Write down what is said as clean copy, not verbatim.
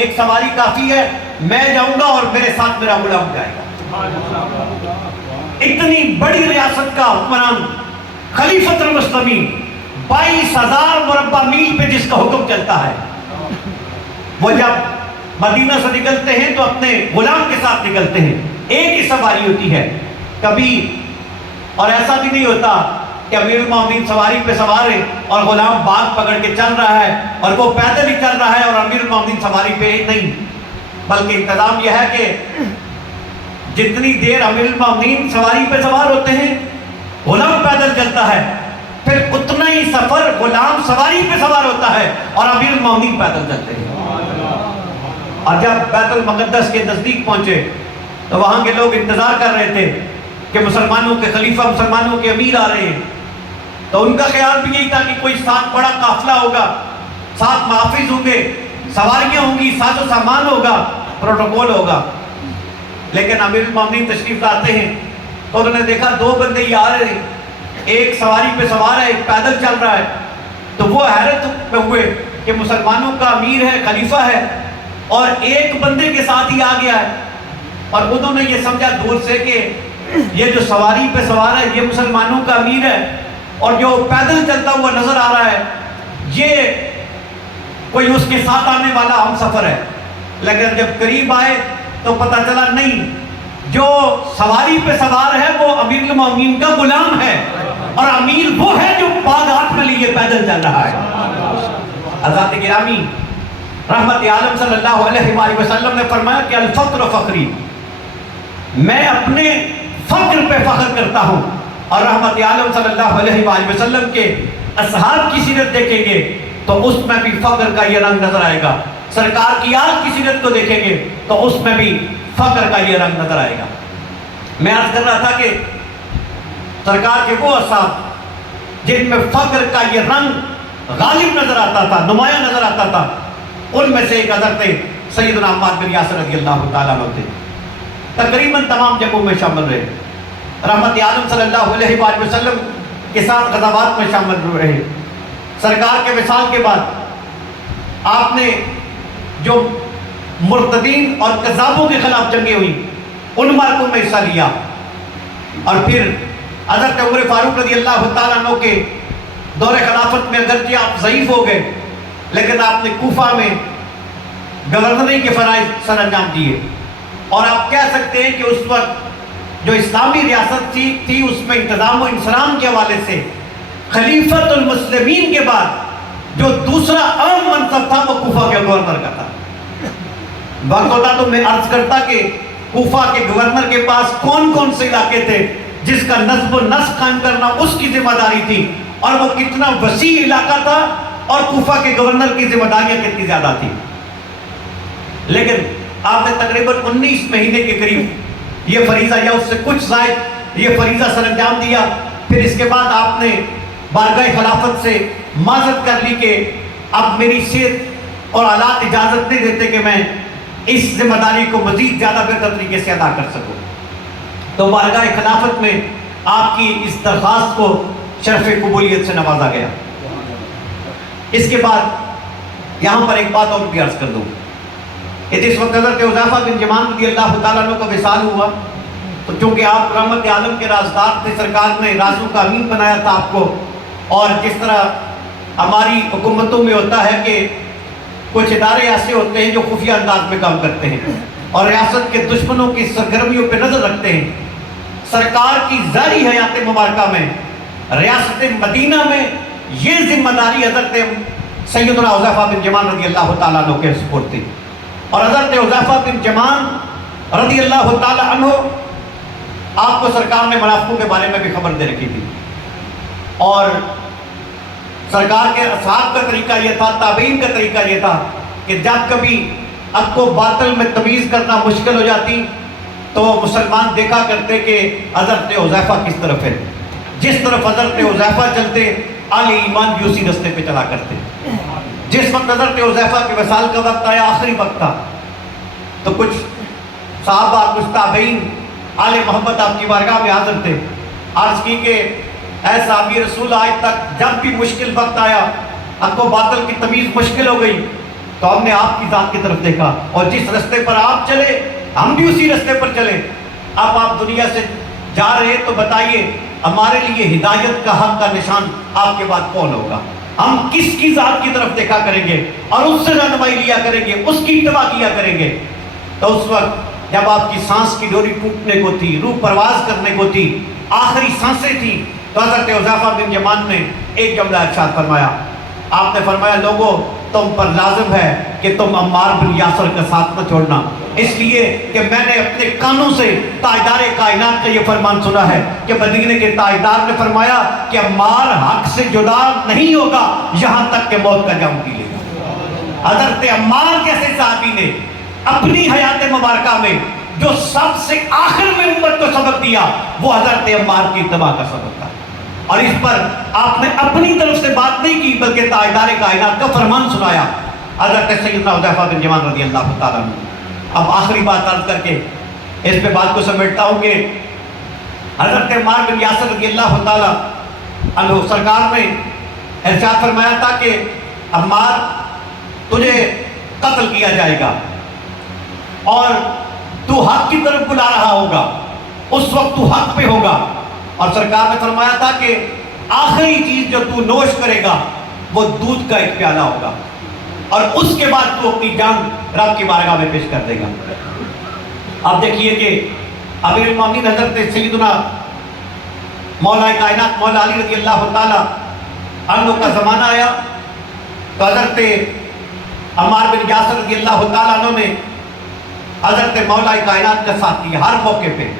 ایک سواری کافی ہے، میں جاؤں گا اور میرے ساتھ میرا غلام جائے گا۔ اتنی بڑی ریاست کا حکمران خلیفۃ المسلمین، 22,000 مربع میل پہ جس کا حکم چلتا ہے، وہ جب مدینہ سے نکلتے ہیں تو اپنے غلام کے ساتھ نکلتے ہیں، ایک ہی سواری ہوتی ہے کبھی، اور ایسا بھی نہیں ہوتا کہ امیر المومنین سواری پہ سوار ہے اور غلام باغ پکڑ کے چل رہا ہے اور وہ پیدل ہی چل رہا ہے اور امیر المومنین سواری پہ نہیں، بلکہ انتظام یہ ہے کہ جتنی دیر امیر المومنین سواری پہ سوار ہوتے ہیں غلام پیدل چلتا ہے، پھر اتنا ہی سفر غلام سواری پہ سوار ہوتا ہے اور امیر المومنین پیدل چلتے ہیں۔ اور جب بیت المقدس کے نزدیک پہنچے تو وہاں کے لوگ انتظار کر رہے تھے کہ مسلمانوں کے خلیفہ، مسلمانوں کے امیر آ رہے ہیں، تو ان کا خیال بھی یہی تھا کہ کوئی ساتھ بڑا قافلہ ہوگا، ساتھ محافظ ہوں گے، سواریاں ہوں گی، ساز و سامان ہوگا، پروٹوکول ہوگا۔ لیکن امیر المومنین تشریف لاتے ہیں تو انہوں نے دیکھا 2 بندے ہی آ رہے ہیں، ایک سواری پہ سوار ہے، ایک پیدل چل رہا ہے، تو وہ حیرت میں ہوئے کہ مسلمانوں کا امیر ہے، خلیفہ ہے، اور ایک بندے کے ساتھ ہی آ گیا ہے، اور انہوں نے یہ سمجھا دور سے کہ یہ جو سواری پہ سوار ہے یہ مسلمانوں کا امیر ہے، اور جو پیدل چلتا ہوا نظر آ رہا ہے یہ کوئی اس کے ساتھ آنے والا ہم سفر ہے۔ لیکن جب قریب آئے تو پتہ چلا نہیں، جو سواری پہ سوار ہے وہ امیر المومنین کا غلام ہے، اور امیر وہ ہے جو باغ ہاتھ میں لیے پیدل چل رہا ہے۔ حضرات گرامی، رحمت عالم صلی اللہ علیہ وآلہ وسلم نے فرمایا کہ الفقر فخری، میں اپنے فقر پہ فخر کرتا ہوں، اور رحمت عالم صلی اللہ علیہ وآلہ وسلم کے اصحاب کی سیرت دیکھیں گے تو اس میں بھی فقر کا یہ رنگ نظر آئے گا، سرکار کی آل کی سیرت کو دیکھیں گے تو اس میں بھی فقر کا یہ رنگ نظر آئے گا۔ میں عرض کر رہا تھا کہ سرکار کے وہ اصحاب جن میں فقر کا یہ رنگ غالب نظر آتا تھا، نمایاں نظر آتا تھا، ان میں سے ایک حضرت سیدنا عمار بن یاسر رضی اللہ تعالیٰ عنہ تھے۔ تقریباً تمام جنگوں میں شامل رہے، رحمت عالم صلی اللہ علیہ وآلہ وسلم کے ساتھ غزوات میں شامل رہے۔ سرکار کے وصال کے بعد آپ نے جو مرتدین اور کذابوں کے خلاف جنگیں ہوئی ان معرکوں میں حصہ لیا، اور پھر حضرت عمر فاروق رضی اللہ تعالیٰ عنہ کے دور خلافت میں اگرچہ آپ ضعیف ہو گئے لیکن آپ نے کوفہ میں گورنری کے فرائض سر انجام دیے، اور آپ کہہ سکتے ہیں کہ اس وقت جو اسلامی ریاست تھی اس میں انتظام و انصرام کے حوالے سے خلیفۃ المسلمین کے بعد جو دوسرا اہم منصب تھا وہ کوفہ کے گورنر کا تھا۔ وقت ہوتا تو میں عرض کرتا کہ کوفہ کے گورنر کے پاس کون کون سے علاقے تھے جس کا نظم و نسق قائم کرنا اس کی ذمہ داری تھی، اور وہ کتنا وسیع علاقہ تھا، اور کوفہ کے گورنر کی ذمہ داریاں کتنی زیادہ تھی۔ لیکن آپ نے تقریباً 19 مہینے کے قریب یہ فریضہ یا اس سے کچھ زائد یہ فریضہ سر انجام دیا۔ پھر اس کے بعد آپ نے بارگاہ خلافت سے معذرت کر لی کہ اب میری صحت اور حالات اجازت نہیں دیتے کہ میں اس ذمہ داری کو مزید زیادہ بہتر طریقے سے ادا کر سکوں، تو بارگاہ خلافت میں آپ کی اس درخواست کو شرف قبولیت سے نوازا گیا۔ اس کے بعد یہاں پر ایک بات اور بھی عرض کر دوں کہ جس وقت حضرت حذیفہ بن یمان رضی اللہ تعالیٰ عنہ کا وصال ہوا تو چونکہ آپ رحمت عالم کے رازدار تھے، سرکار نے رازوں کا امین بنایا تھا آپ کو، اور جس طرح ہماری حکومتوں میں ہوتا ہے کہ کچھ ادارے ایسے ہوتے ہیں جو خفیہ انداز میں کام کرتے ہیں اور ریاست کے دشمنوں کی سرگرمیوں پہ نظر رکھتے ہیں، سرکار کی ظاہری حیات مبارکہ میں ریاست مدینہ میں یہ ذمہ داری حضرت سیدنا حذیفہ بن یمان رضی اللہ تعالیٰ عنہ کے سپرد تھی، اور حضرت حذیفہ بن یمان رضی اللہ تعالیٰ عنہ آپ کو سرکار نے منافقوں کے بارے میں بھی خبر دے رکھی تھی، اور سرکار کے اصحاب کا طریقہ یہ تھا، تابعین کا طریقہ یہ تھا کہ جب کبھی حق کو باطل میں تمیز کرنا مشکل ہو جاتی تو مسلمان دیکھا کرتے کہ حضرت حذیفہ کس طرف ہے، جس طرف حضرت حذیفہ چلتے اہل ایمان بھی اسی رستے پہ چلا کرتے۔ جس وقت حضرت حذیفہ کے وصال کا وقت آیا، آخری وقت تھا، تو کچھ صحابہ، کچھ تابعین اہل محبت آپ کی بارگاہ میں حاضر تھے، عرض کی کہ اے صحابی رسول، آج تک جب بھی مشکل وقت آیا حق و باطل کی تمیز مشکل ہو گئی، تو ہم نے آپ کی ذات کی طرف دیکھا، اور جس رستے پر آپ چلے ہم بھی اسی رستے پر چلے۔ اب آپ دنیا سے جا رہے تو بتائیے ہمارے لیے ہدایت کا حق کا نشان آپ کے بعد کون ہوگا؟ ہم کس کی ذات کی طرف دیکھا کریں گے اور اس سے رہنمائی لیا کریں گے، اس کی اتباع کیا کریں گے؟ تو اس وقت جب آپ کی سانس کی ڈوری ٹوٹنے کو تھی، روح پرواز کرنے کو تھی، آخری سانسیں تھیں، تو حضرت حذیفہ بن یمان نے ایک جملہ ارشاد فرمایا۔ آپ نے فرمایا لوگوں تم پر لازم ہے کہ تم عمار بن یاسر کا ساتھ نہ چھوڑنا، اس لیے کہ میں نے اپنے کانوں سے تاجدار کائنات کا یہ فرمان سنا ہے کہ مدینے کے تاجدار نے فرمایا کہ عمار حق سے جدا نہیں ہوگا یہاں تک کہ موت کا جام پی لے گا۔ حضرت عمار جیسے صحابی نے اپنی حیات مبارکہ میں جو سب سے آخر میں امت کو سبق دیا وہ حضرت عمار کی اتباع کا سبق تھا، اور اس پر آپ نے اپنی طرف سے بات نہیں کی بلکہ تاجدار کائنات کا فرمان سنایا، حضرت سیدنا حذیفہ بن یمان رضی اللہ تعالیٰ عنہ۔ اب آخری بات عرض کر کے اس پہ بات کو سمیٹتا ہوں کہ حضرت عمار بن یاسر رضی اللہ تعالیٰ عنہ سرکار نے ارشاد فرمایا تھا کہ عمار تجھے قتل کیا جائے گا اور تو حق کی طرف بلا رہا ہوگا، اس وقت تو حق پہ ہوگا، اور سرکار نے فرمایا تھا کہ آخری چیز جو تو نوش کرے گا وہ دودھ کا ایک پیالہ ہوگا، اور اس کے بعد تو اپنی جان رب کی بارگاہ میں پیش کر دے گا۔ اب دیکھیے کہ امیر المومنین حضرت سیدنا مولا کائنات مولا علی رضی اللہ تعالیٰ عنہ کا زمانہ آیا تو حضرت عمار بن یاسر رضی اللہ تعالیٰ عنہ نے حضرت مولا کائنات کا ساتھ دیا ہر موقع پہ۔